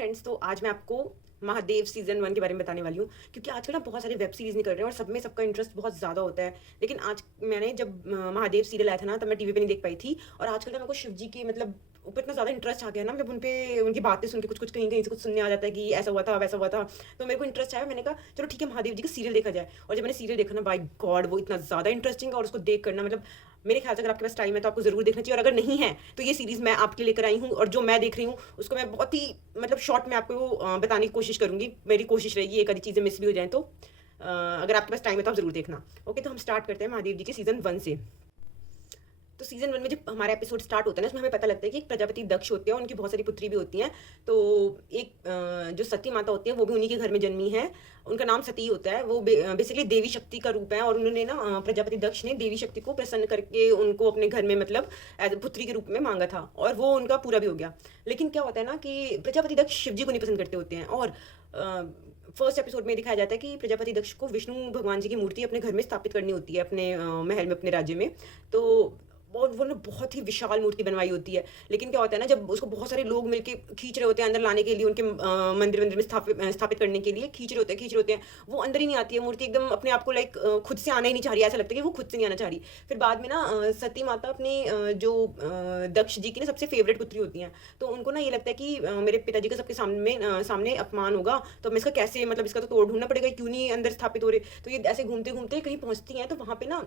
Friends, तो आज मैं आपको महादेव सीजन 1 के बारे में बताने वाली हूँ। क्योंकि आजकल ना बहुत सारे वेब सीरीज निकल रहे हैं और सब में सबका इंटरेस्ट बहुत ज़्यादा होता है। लेकिन आज मैंने जब महादेव सीरियल आया था ना, तब मैं टीवी पे नहीं देख पाई थी। और आजकल ना मेरे को शिव जी के मतलब ऊपर इतना ज़्यादा इंटरेस्ट आ गया ना, मतलब उन पे उनकी बातें सुन के कुछ कुछ कहीं कहीं से कुछ सुनने आ जाता है कि ऐसा हुआ था वैसा हुआ था। तो मेरे को इंटरेस्ट आया, मैंने कहा चलो ठीक है महादेव जी का सीरियल देखा जाए। और जब मैंने सीरियल देखा ना, बाय गॉड वो इतना ज़्यादा इंटरेस्टिंग है। और उसको देख करना मतलब मेरे ख्याल से अगर आपके पास टाइम है तो आपको ज़रूर देखना चाहिए। और अगर नहीं है तो ये सीरीज़ मैं आपके लेकर आई हूँ, और जो मैं देख रही हूँ उसको मैं बहुत ही मतलब शॉर्ट में आपको बताने की कोशिश करूँगी। मेरी कोशिश रहेगी एक आधी चीज़ें मिस भी हो जाएँ तो अगर आपके पास टाइम है तो आप ज़रूर देखना। ओके, तो हम स्टार्ट करते हैं महादेव जी के सीज़न 1 से। तो सीजन 1 में जब हमारा एपिसोड स्टार्ट होता है ना, उसमें हमें पता लगता है कि एक प्रजापति दक्ष होते हैं, उनकी बहुत सारी पुत्री भी होती हैं। तो एक जो सती माता होती है वो भी उन्हीं के घर में जन्मी है। उनका नाम सती होता है। वो बेसिकली देवी शक्ति का रूप है। और उन्होंने ना प्रजापति दक्ष ने देवी शक्ति को प्रसन्न करके उनको अपने घर में मतलब एज पुत्री के रूप में मांगा था, और वो उनका पूरा भी हो गया। लेकिन क्या होता है ना कि प्रजापति दक्ष शिव जी को नहीं पसंद करते होते हैं। और फर्स्ट एपिसोड में दिखाया जाता है कि प्रजापति दक्ष को विष्णु भगवान जी की मूर्ति अपने घर में स्थापित करनी होती है, अपने महल में, अपने राज्य में। तो और वो ना बहुत ही विशाल मूर्ति बनवाई होती है। लेकिन क्या होता है ना, जब उसको बहुत सारे लोग मिलके खींच रहे होते हैं अंदर लाने के लिए, उनके मंदिर मंदिर में स्थापित करने के लिए खींच रहे होते हैं, वो अंदर ही नहीं आती है मूर्ति। एकदम अपने आप को लाइक खुद से आना ही नहीं चाह रही है, ऐसा लगता है कि वो खुद से नहीं आना चाह रही। फिर बाद में ना सती माता अपने जो दक्ष जी की ना सबसे फेवरेट पुत्री होती हैं। तो उनको ना ये लगता है कि मेरे पिताजी का सबके सामने अपमान होगा, तो मैं इसका कैसे मतलब इसका तो तोड़ ढूंढना पड़ेगा, क्यों नहीं अंदर स्थापित हो रहे। तो ये ऐसे घूमते घूमते कहीं पहुंचती हैं, तो वहां पे ना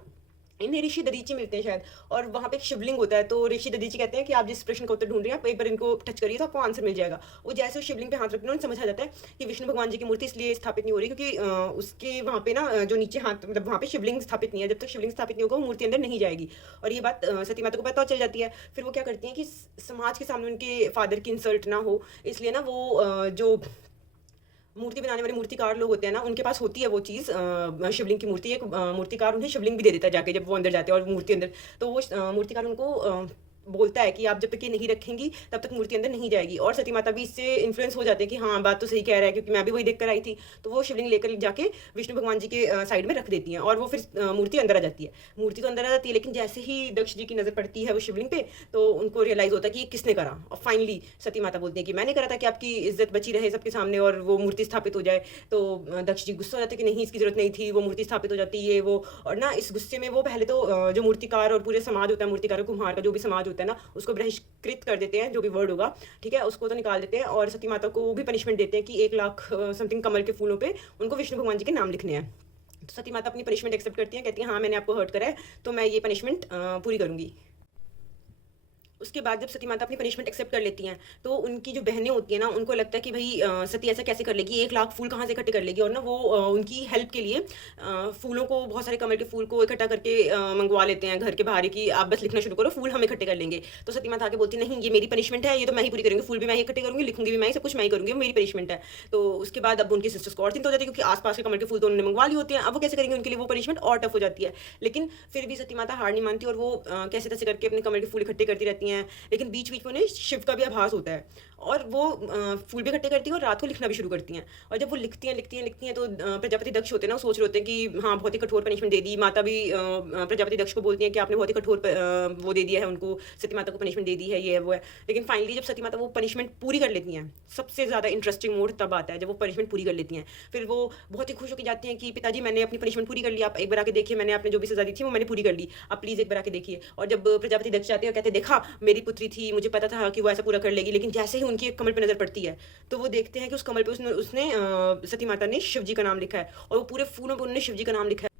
इन्हें ऋषि दधीची मिलते हैं शायद। और वहाँ पे एक शिवलिंग होता है। तो ऋषि दधीची कहते हैं कि आप जिस प्रश्न का उत्तर ढूंढ रहे हैं, आप एक बार इनको टच करिए तो आपको आंसर मिल जाएगा। वो जैसे उस शिवलिंग पे हाथ रखते हैं, उन्हें समझ आ जाता है कि विष्णु भगवान जी की मूर्ति इसलिए स्थापित नहीं हो रही क्योंकि उसके वहाँ पे ना जो नीचे हाथ मतलब वहाँ पे शिवलिंग स्थापित नहीं है। जब तक शिवलिंग स्थापित नहीं होगा वो मूर्ति अंदर नहीं जाएगी। और ये बात सती माता को पता चल जाती है। फिर वो क्या करती हैं कि समाज के सामने उनके फादर की इंसल्ट ना हो, इसलिए ना वो जो मूर्ति बनाने वाले मूर्तिकार लोग होते हैं ना, उनके पास होती है वो चीज़ शिवलिंग की मूर्ति। एक मूर्तिकार उन्हें शिवलिंग भी दे देता है जाके, जब वो अंदर जाते हैं और मूर्ति अंदर। तो वो मूर्तिकार उनको बोलता है कि आप जब तक ये नहीं रखेंगी तब तक मूर्ति अंदर नहीं जाएगी। और सती माता भी इससे इन्फ्लुएंस हो जाते हैं कि हाँ बात तो सही कह रहा है, क्योंकि मैं भी वही देख कर आई थी। तो वो शिवलिंग लेकर जाके विष्णु भगवान जी के साइड में रख देती हैं, और वो फिर मूर्ति अंदर आ जाती है। मूर्ति तो अंदर आ जाती है, लेकिन जैसे ही दक्ष जी की नज़र पड़ती है वो शिवलिंग पे, तो उनको रियलाइज होता है कि ये किसने करा। और फाइनली सती माता बोलती है कि मैंने करा था कि आपकी इज्जत बची रहे सबके सामने और वो मूर्ति स्थापित हो जाए। तो दक्ष जी गुस्सा हो जाते कि नहीं, इसकी जरूरत नहीं थी, वो मूर्ति स्थापित हो जाती है वो। और ना इस गुस्से में वो पहले तो जो मूर्तिकार और पूरे समाज होता है, मूर्तिकार कुम्हार का जो भी समाज होता है ना, उसको बहिष्कृत कर देते हैं, जो भी वर्ड होगा ठीक है, उसको तो निकाल देते हैं। और सती माता को भी पनिशमेंट देते हैं कि 1 लाख समथिंग कमल के फूलों पे उनको विष्णु भगवान जी के नाम लिखने हैं। तो सती माता अपनी पनिशमेंट एक्सेप्ट करती हैं, कहती हैं हाँ मैंने आपको हर्ट करा है, तो मैं ये पनिशमेंट पूरी करूंगी। उसके बाद जब सती माता अपनी पनिशमेंट एक्सेप्ट कर लेती हैं, तो उनकी जो बहनें होती हैं ना, उनको लगता है कि भाई सती ऐसा कैसे कर लेगी, 1 लाख फूल कहाँ से इकट्ठे कर लेगी। और ना वो उनकी हेल्प के लिए फूलों को, बहुत सारे कमल के फूल को इकट्ठा करके मंगवा लेते हैं घर के बाहर ही कि आप बस लिखना शुरू करो, फूल हम इकट्ठे कर लेंगे। तो सती माता आके बोलती नहीं, ये मेरी पनिशमेंट है, ये तो मैं ही पूरी करूँगी, फूल भी मैं ही इकट्ठे करूँगी, लिखूंगी भी मैं ही, सब कुछ मैं ही करूँगी, मेरी पनिशमेंट है। तो उसके बाद अब उनकी सिस्टर्स को और चिंता हो जाती है, क्योंकि आसपास के कमल के फूल तो उन्होंने मंगवा लिए होते हैं, अब वो कैसे करेंगे, उनके लिए वो पनिशमेंट और टफ हो जाती है। लेकिन फिर भी सती माता हार नहीं मानती, और वो कैसे तैसे करके अपने कमल के फूल इकट्ठे करती रहती हैं। लेकिन बीच बीच में उन्हें शिव का भी आभास होता है, और वो फूल भी इकट्ठे करती हैं और रात को लिखना भी शुरू करती हैं। और जब वो लिखती हैं तो प्रजापति दक्ष होते हैं ना, वो सोच रहे होते हैं कि हाँ बहुत ही कठोर पनिशमेंट दे दी। माता भी प्रजापति दक्ष को बोलती हैं कि आपने बहुत ही कठोर वो दे दिया है उनको, सती माता को पनिशमेंट दे दी है, ये है वो है। लेकिन फाइनली जब सती माता वो पनिशमेंट पूरी कर लेती हैं, सबसे ज़्यादा इंटरेस्टिंग मोड तब आता है जब वो पनिशमेंट पूरी कर लेती हैं। फिर वो बहुत ही खुश होकर जाती हैं कि पिताजी मैंने अपनी पनिशमेंट पूरी कर ली, आप एक बार आके देखिए, मैंने आपने जो भी सजा दी थी वो मैंने पूरी कर ली, आप प्लीज़ एक बार आके देखिए। और जब प्रजापति दक्ष जाते हैं, कहते हैं देखा मेरी पुत्री थी, मुझे पता था कि वो ऐसा पूरा कर लेगी। लेकिन जैसे ही उनकी एक कमल पे नजर पड़ती है, तो वो देखते हैं कि उस कमल पे उसने उसने सती माता ने शिव जी का नाम लिखा है, और वो पूरे फूलों पे उन्होंने शिव जी का नाम लिखा है।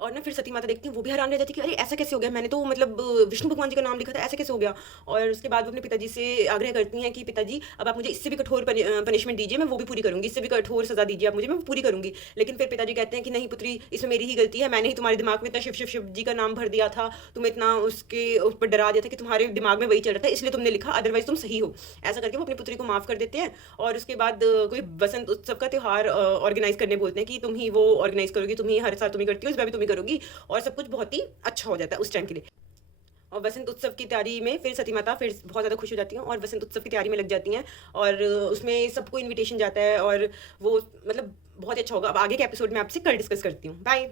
और ना फिर सती माता देखती हैं, वो भी हैरान रह जाती है कि अरे ऐसा कैसे हो गया, मैंने तो मतलब विष्णु भगवान जी का नाम लिखा था, ऐसा कैसे हो गया। और उसके बाद वो अपने पिताजी से आग्रह करती हैं कि पिताजी अब आप मुझे इससे भी कठोर पनिशमेंट दीजिए, मैं वो भी पूरी करूंगी, इससे भी कठोर सजा दीजिए आप मुझे, मैं वो पूरी करूंगी। लेकिन फिर पिताजी कहते हैं कि नहीं पुत्री, इसमें मेरी ही गलती है, मैंने ही तुम्हारे दिमाग में इतना शिव शिव शिव जी का नाम भर दिया था, तुम्हें इतना उसके ऊपर डरा दिया था कि तुम्हारे दिमाग में वही चल रहा था, इसलिए तुमने लिखा, अदरवाइज तुम सही हो। ऐसा करके वो अपनी पुत्री को माफ कर देते हैं। और उसके बाद कोई वसंत उत्सव का त्यौहार ऑर्गेनाइज करने बोलते हैं कि तुम ही वो ऑर्गेनाइज करोगी, तुम ही हर साल तुम ही करती हो, इस बार भी तुम ही करोगी। और सब कुछ बहुत ही अच्छा हो जाता है उस टाइम के लिए। और वसंत उत्सव की तैयारी में फिर सती माता फिर बहुत ज़्यादा खुश हो जाती हैं और वसंत उत्सव की तैयारी में लग जाती हैं। और उसमें सबको इनविटेशन जाता है, और वो मतलब बहुत ही अच्छा होगा। अब आगे के एपिसोड में आपसे कल डिस्कस करती हूँ। बाय।